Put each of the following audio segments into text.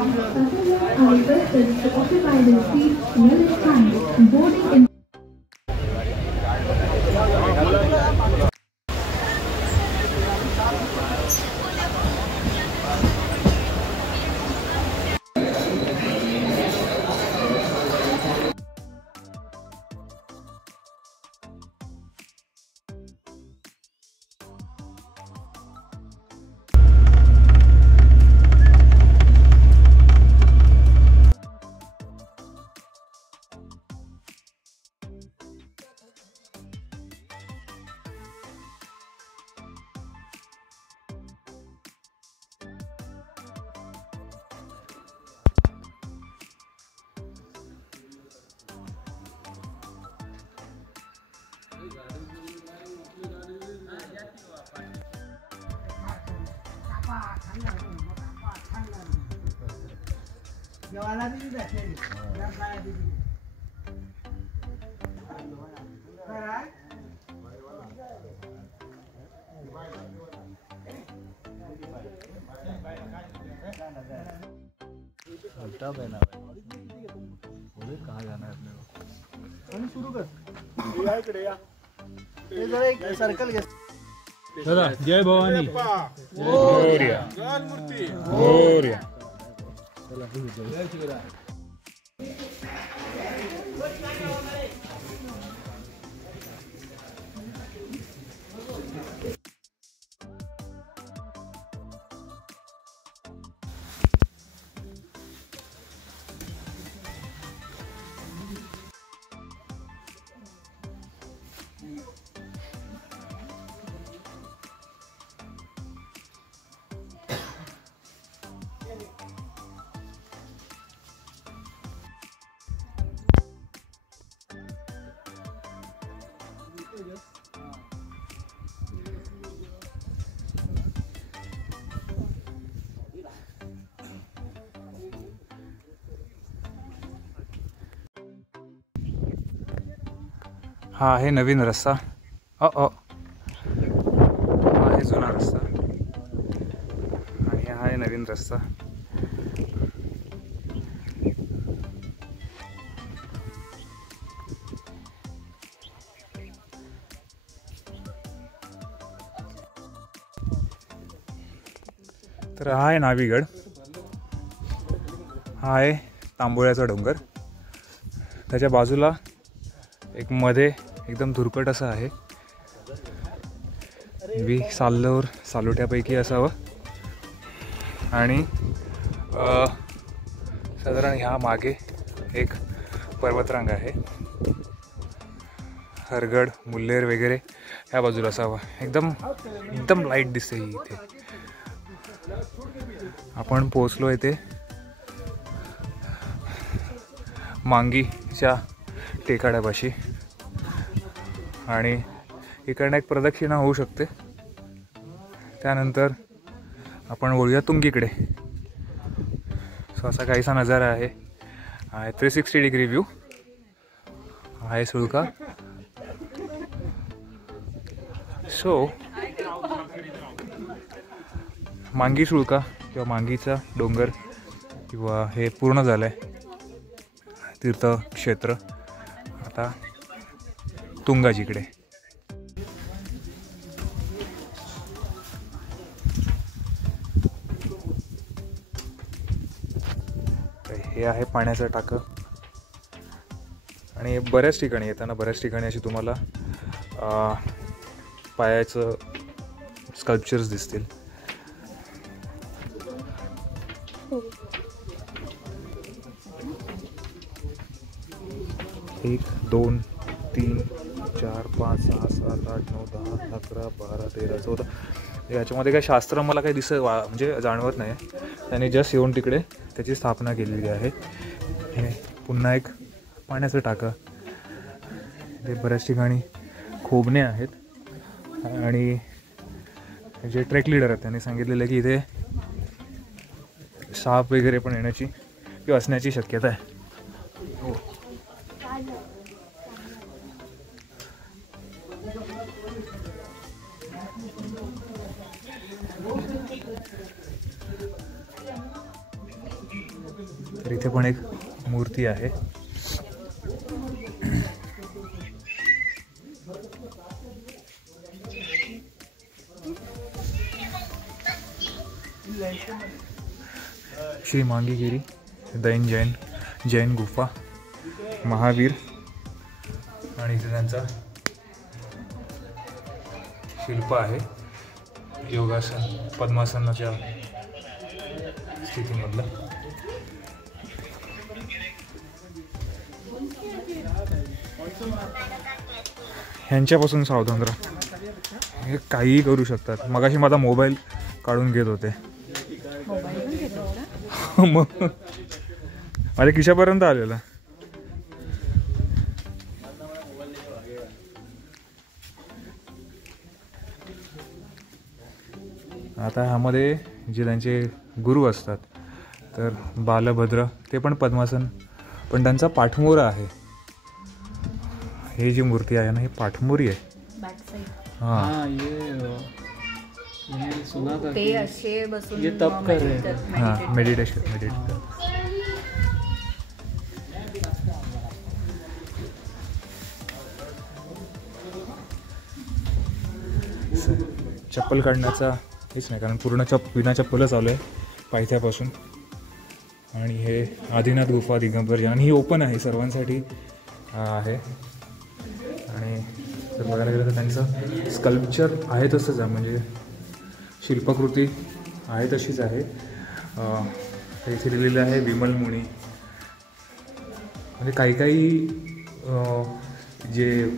Passengers are requested to occupy their seats well in time. Boarding in उल्टा पहना बोले कहाँ जाना है अपने को आणि सुरू कर या इकडे या हे जरा एक सर्कल घे चला जय भवानी मोरया जय मूर्ती मोरया चला जय शिवराय हा आहे नवीन रस्ता हा आहे जुना रस्ता आणि हा आहे नवीन रस्ता. तर हा आहे नावीगड, हा आहे तांबोळ्याचा डोंगर. त्याच्या बाजूला एक मध्ये एकदम धुरकट असं आहे, मी साल्लोर सालोट्यापैकी असावं. आणि साधारण ह्या मागे एक पर्वतरांग आहे, हरगड मुल्लेर वगैरे ह्या बाजूला असावं. एकदम लाईट दिसते ही इथे. आपण पोचलो इथे मांगीच्या टेकाड्यापाशी आणि इकडनं एक प्रदक्षिणा होऊ शकते. त्यानंतर आपण वळूया तुंगीकडे. सो असा काहीसा नजारा आहे. 360 डिग्री व्ह्यू आहे सुळका. सो मांगी सुळका किंवा मांगीचा डोंगर किंवा हे पूर्ण झालं आहे तीर्थक्षेत्र. आता तुंगाजीकडे. हे आहे पाण्याचं टाकं आणि बऱ्याच ठिकाणी येताना बऱ्याच ठिकाणी अशी तुम्हाला पायाचं स्कल्पचर्स दिसतील. 1 2 3 4 5 6 7 8 9 10 11 12 13 14. याच्यामध्ये काही शास्त्र मला काही म्हणजे जाणवत नाही. त्याने जस्ट येऊन तिकडे त्याची स्थापना केलेली आहे. हे पुन्हा एक पाण्याचं टाकं. ते बऱ्याच ठिकाणी खोबणे आहेत आणि जे ट्रेक लीडर आहेत त्यांनी सांगितलेलं की इथे साप वगैरे पण येण्याची किंवा असण्याची शक्यता आहे. हो. तर इथे पण एक मूर्ती आहे. श्री मांगीगिरी जैन गुफा, महावीर आणि इथे त्यांचा शिल्प आहे योगासन पद्मासनाच्या स्थितीमधलं. ह्यांच्यापासून सावधान राहा, हे काहीही करू शकतात. मगाशी माझा मोबाईल काढून घेत होते. मग माझ्या खिशापर्यंत आलेला. आता ह्यामध्ये जे त्यांचे गुरु असतात तर बालभद्र, ते पण पद्मासन, पण त्यांचा पाठमोरा आहे. हे जी मूर्ती आहे ना, ही पाठमोरी आहे. हाँ ये सुना था ते असे बसून ये तप कर रहे हैं. हां, मेडिटेट. चप्पल काढण्याचा हेच नाही, कारण पूर्ण बिना चप्पलच आलो आहे पायथ्यापासून. आणि हे आदिनाथ गुफा दिगंबर जैन, आणि ही ओपन आहे सर्वांसाठी आहे. आणि जर बघायला गेलं तर त्यांचं स्कल्पचर आहे तसंच आहे, म्हणजे शिल्पकृती आहे तशीच आहे. इथे लिहिलेलं आहे विमल मुनी. म्हणजे काही जे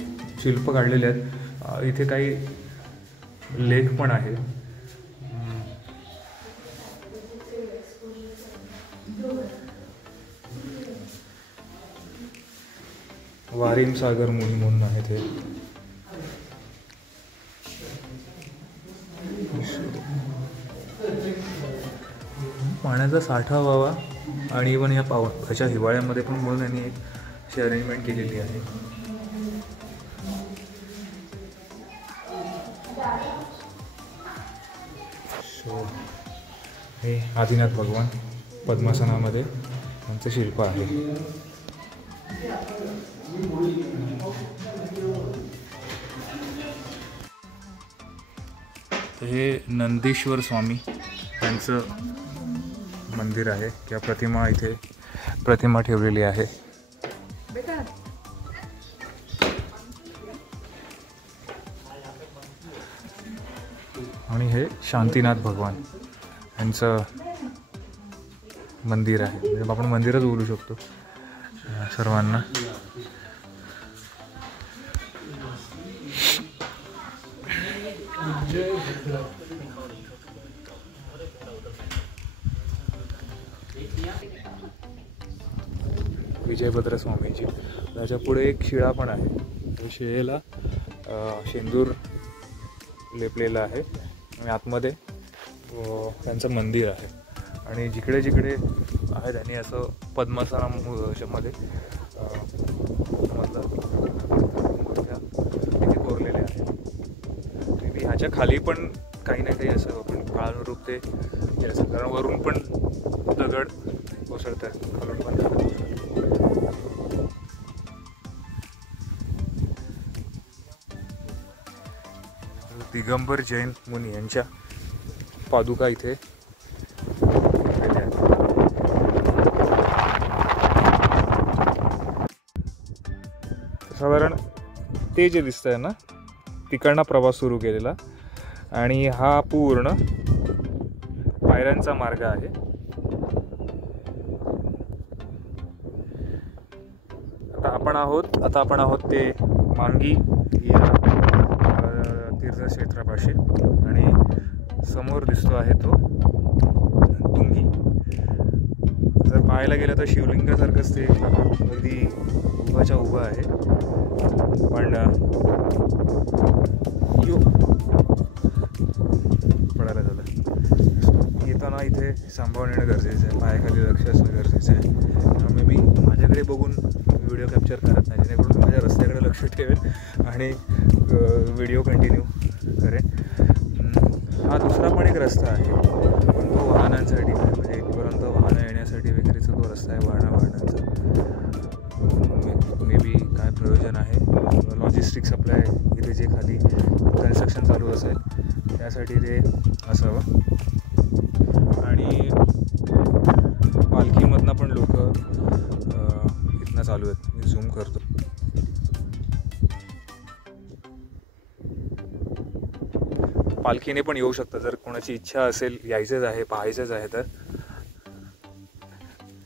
शिल्प काढलेले आहेत इथे काही लेख पण आहे. वारिम सागर मुनी म्हणून आहे ते. पाण्याचा साठा व्हावा आणि इव्हन ह्याच्या हिवाळ्यामध्ये पण म्हणून यांनी एक अशी अरेंजमेंट केलेली आहे. सो हे आदिनाथ भगवान पद्मासनामध्ये त्यांचं शिल्प आहे. हे नंदीश्वर स्वामी यांचं मंदिर आहे किंवा प्रतिमा, इथे प्रतिमा ठेवलेली आहे. आणि हे शांतीनाथ भगवान यांचं मंदिर आहे. म्हणजे आपण मंदिरच बोलू शकतो सर्वांना. विजयभद्र स्वामीजी. त्याच्या पुढे एक शिळा पण आहे. त्या शिळेला शेंदूर लेपलेला आहे आणि आतमध्ये त्यांचं मंदिर आहे. आणि जिकडे जिकडे आहे त्यांनी असं पद्मासनामध्ये मूर्त्या तिथे कोरलेल्या आहेत. ह्याच्या खाली पण काही ना काही असं आपण काळानुरूप ते असं, कारण वरून पण दगड कोसळतात, खालून पण दगड कोसळतात. दिगंबर जैन मुनी यांच्या पादुका इथे साधारण ते जे दिसत आहे ना, तिकडनं प्रवास सुरू केलेला. आणि हा पूर्ण पायऱ्यांचा मार्ग आहे. आता आपण आहोत ते मांगी या तीर्थक्षेत्रापाशी. आणि समोर दिसतो आहे तो तुंगी. जर पाहायला गेलं तर शिवलिंगासारखंच ते अगदी उभाच्या उभं आहे. पण पडायला झालं. येताना इथे सांभाळून येणं गरजेचं आहे, पायाखाली लक्ष असणं गरजेचं आहे. त्यामुळे मी माझ्याकडे बघून व्हिडिओ कॅप्चर करत नाही, जेणेकरून माझ्या रस्त्याकडे लक्ष ठेवेल आणि व्हिडिओ कंटिन्यू करेन. हा दुसरा पण एक रस्ता आहे, पण तो वाहनांसाठी, म्हणजे इथपर्यंत वाहनं येण्यासाठी जाण्यासाठी वगैरेचा तो रस्ता आहे वाहनांचा. मे बी काय प्रयोजन आहे, लॉजिस्टिक सप्लाय इथे जे खाली कन्स्ट्रक्शन चालू असेल त्यासाठी ते असावं. आणि पालखीमधनं पण लोक इथनं चालू आहेत. मी झूम करतो. पालखीने पण येऊ शकतं जर कोणाची इच्छा असेल, यायचंच आहे, पाहायचंच आहे तर.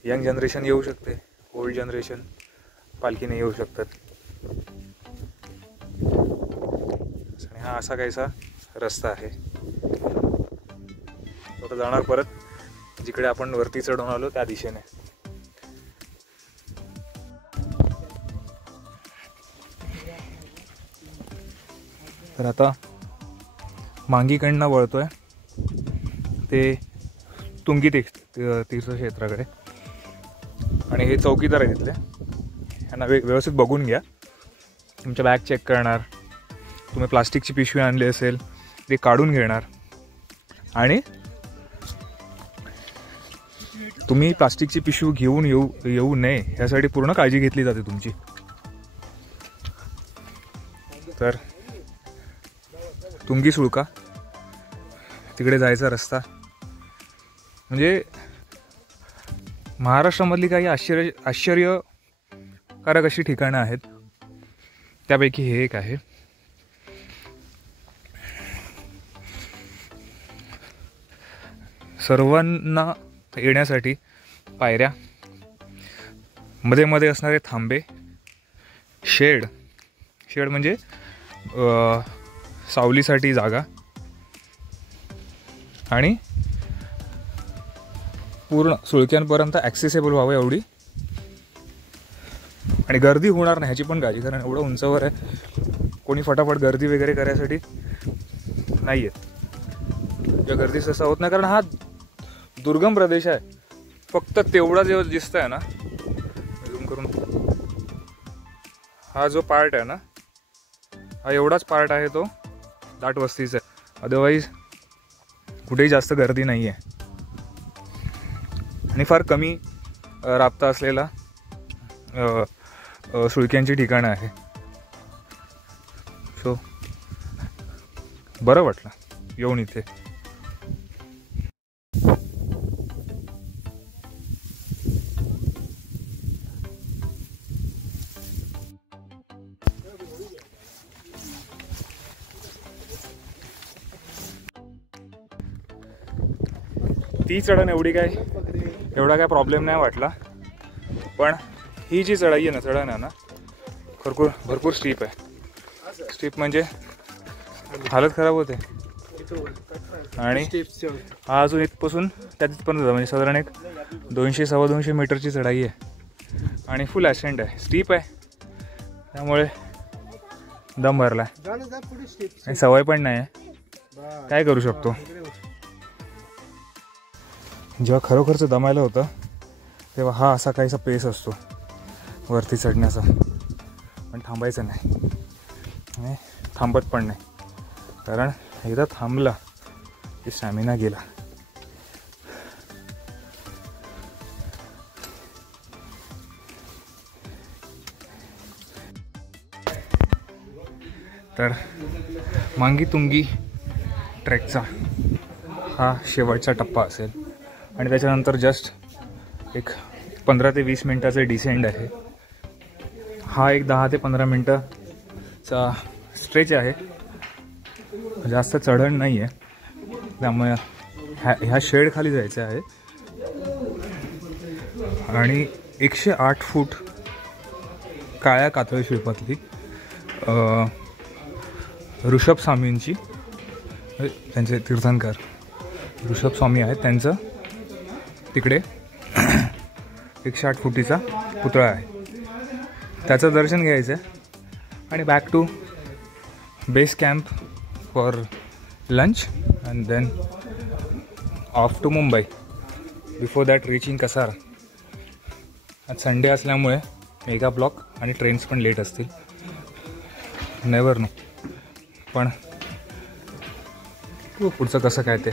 यंग जनरेशन येऊ शकते, ओल्ड जनरेशन पालखीने येऊ शकतात. आणि हा असा काहीसा रस्ता आहे. आता जाणार परत जिकडे आपण वरती चढून आलो त्या दिशेने. तर आता मांगीकडनं वळतोय ते तुंगी तीर्थक्षेत्राकडे. आणि हे चौकीदार आहे तिथले, यांना व्यवस्थित बघून घ्या. तुमच्या बॅग चेक करणार, तुम्ही प्लास्टिकची पिशवी आणली असेल ते काढून घेणार. आणि तुम्ही प्लास्टिकची पिशवी घेऊन येऊ नये यासाठी पूर्ण काळजी घेतली जाते तुमची. तर तुंगी सुळका तिकडे जायचा रस्ता म्हणजे महाराष्ट्रामधली काही आश्चर्यकारक अशी ठिकाणं आहेत, त्यापैकी हे एक आहे. सर्वांना येण्यासाठी पायऱ्या, मध्ये मध्ये असणारे थांबे, शेड म्हणजे सावलीसाठी जागा, आणि पूर्ण सुळक्यांपर्यंत ॲक्सेसेबल व्हावं एवढी. आणि गर्दी होणार नाही ह्याची पण काळजी, कारण एवढं उंचावर आहे, कोणी फटाफट गर्दी वगैरे करायसाठी नाही आहेत. या गर्दीच असा होत नाही, कारण हा दुर्गम प्रदेश आहे. फक्त तेवढा जो दिसत आहे ना, झूम करून, हा जो पार्ट आहे ना, हा एवढाच पार्ट आहे तो दाट वस्तीचा आहे. अदरवाईज कुठेही जास्त गर्दी नाही आहे आणि फार कमी राबता असलेला सुळक्यांची ठिकाणं आहे. सो बरं वाटलं येऊन इथे. ती चढण एवढा काय प्रॉब्लेम नाही वाटला, पण ही जी चढाई आहे ना, चढण आहे ना, भरपूर स्टीप आहे. स्टीप म्हणजे हालत खराब होते. आणि हा अजून इथपासून त्या तिथपर्यंत म्हणजे साधारण एक 200-250 मीटरची चढाई आहे आणि फुल ॲसेंट आहे. स्टीप आहे त्यामुळे दम भरला आणि सवय पण नाही आहे, काय करू शकतो. जेव्हा खरोखरचं दमायला होतं तेव्हा हा असा काहीसा पेस असतो वरती चढण्याचा, पण थांबायचं नाही, थांबत पण नाही, कारण एकदा थांबला की स्टॅमिना गेला. तर मांगी तुंगी ट्रेकचा हा शेवटचा टप्पा असेल आणि त्याच्यानंतर जस्ट एक 15 ते 20 मिनटाचे डिसेंड आहे. हा एक 10 ते 15 मिनटाचा स्ट्रेच आहे, जास्त चढण नाही आहे, त्यामुळे ह्या शेड खाली जायचं आहे. आणि 108 फूट काळ्या कातळ शिल्पातली ऋषभ स्वामींची, त्यांचे तीर्थंकर ऋषभ स्वामी आहेत, त्यांचं तिकडे 108 फुटीचा पुतळा आहे, त्याचं दर्शन घ्यायचं आहे आणि back to base camp for lunch and then off to Mumbai. Before that reaching Kasara. आज संडे असल्यामुळे मेगा ब्लॉक आणि ट्रेन्स पण लेट असतील, नेवर नो, पण पुढचं कसं काय ते.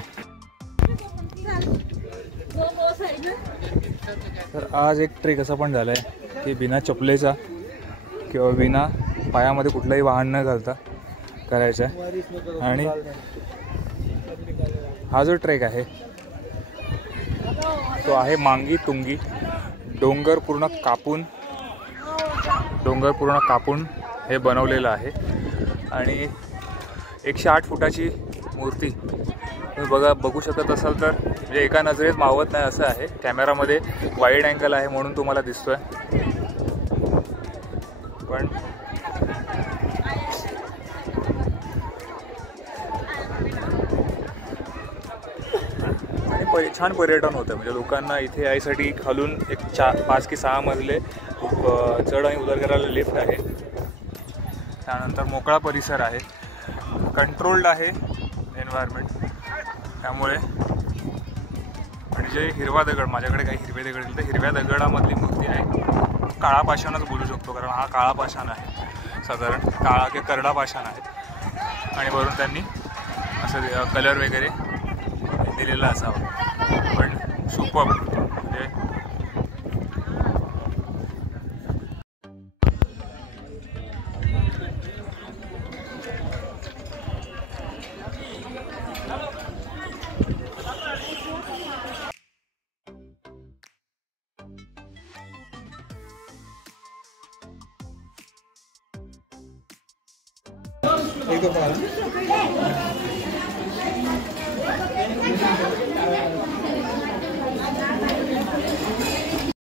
तर आज एक ट्रेक असा पण झाला आहे की बिना चपलेचा किंवा बिना पायामध्ये कुठलंही वाहन न घालता करायचा आहे. आणि हा जो ट्रेक आहे तो आहे मांगी तुंगी. डोंगर पूर्ण कापून हे बनवलेलं आहे. आणि 108 फुटाची मूर्ती तुम्ही बघू शकत असाल तर म्हणजे एका नजरेत मावत नाही असं आहे. कॅमेरामध्ये वाईड अँगल आहे म्हणून तुम्हाला दिसतोय, पण आणि छान पर्यटन होतं. म्हणजे लोकांना इथे यायसाठी खालून एक 5 की 6 मजले चढ आणि उतर करायला लिफ्ट आहे. त्यानंतर मोकळा परिसर आहे, कंट्रोल्ड आहे एन्व्हायरमेंट. त्यामुळे म्हणजे हिरवा दगड, माझ्याकडे काही हिरवे दगड, तर हिरव्या दगडामधली मूर्ती आहे. काळा पाषाणच बोलू शकतो कारण हा काळा पाषाण आहे, साधारण काळा किंवा करडा पाषाण आहे. आणि वरून त्यांनी असं कलर वगैरे दिलेला असावा. पण सुपर म्हणजे